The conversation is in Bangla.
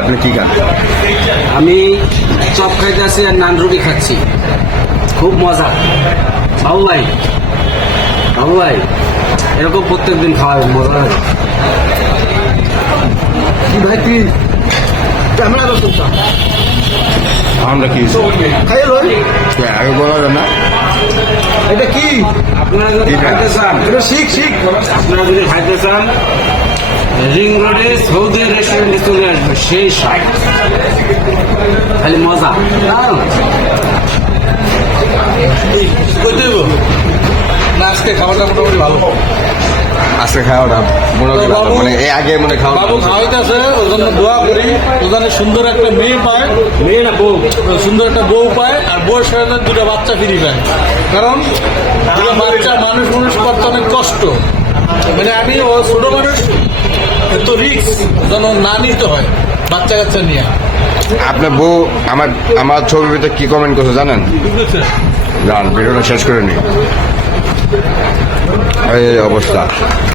আপনি কি খান? আমি চপ খাইতে আছি আর নান রুটি খাচ্ছি, খুব মজা। বাবু ভাই, বাবু ভাই, এরকম প্রত্যেকদিন খাওয়াবে, মজা লাগে। ভাই কি ক্যামেরা করছো? আমরা কি খাই লই আগে বলা যায় না? এটা কি? আপনারা যদি খাইতে চান, এটা শিখ শিখ আপনারা যদি খাইতে চান, রিং রোডে সৌদি রেস্টুরেন্টে চলে আসবে, সেই স্বাদ, খালি মজা। না আজকে খাবারটা মোটামুটি ভালো। আজকে খাওয়াটা মনে হচ্ছে ভালো। মানে এই আগে মনে খাওয়া বাবু খাওয়াইতেছে, ওর জন্য দোয়া করি, ওখানে সুন্দর একটা মেয়ে পায়, মেয়ে না বউ, সুন্দর একটা বউ পায়, আর বউয়ের সাথে দুটো বাচ্চা ফিরি পায়। কারণ দুটো বাচ্চা মানুষ করতে অনেক কষ্ট। মানে আমি ও ছোট মানুষ, এত রিক্স যেন না নিতে হয় বাচ্চা কাচ্চা নিয়ে। আপনার বউ আমার ছবির ভিতরে কি কমেন্ট করছে জানেন? বুঝতেছে? যান ভিডিওটা শেষ করে নি। এই অবস্থা।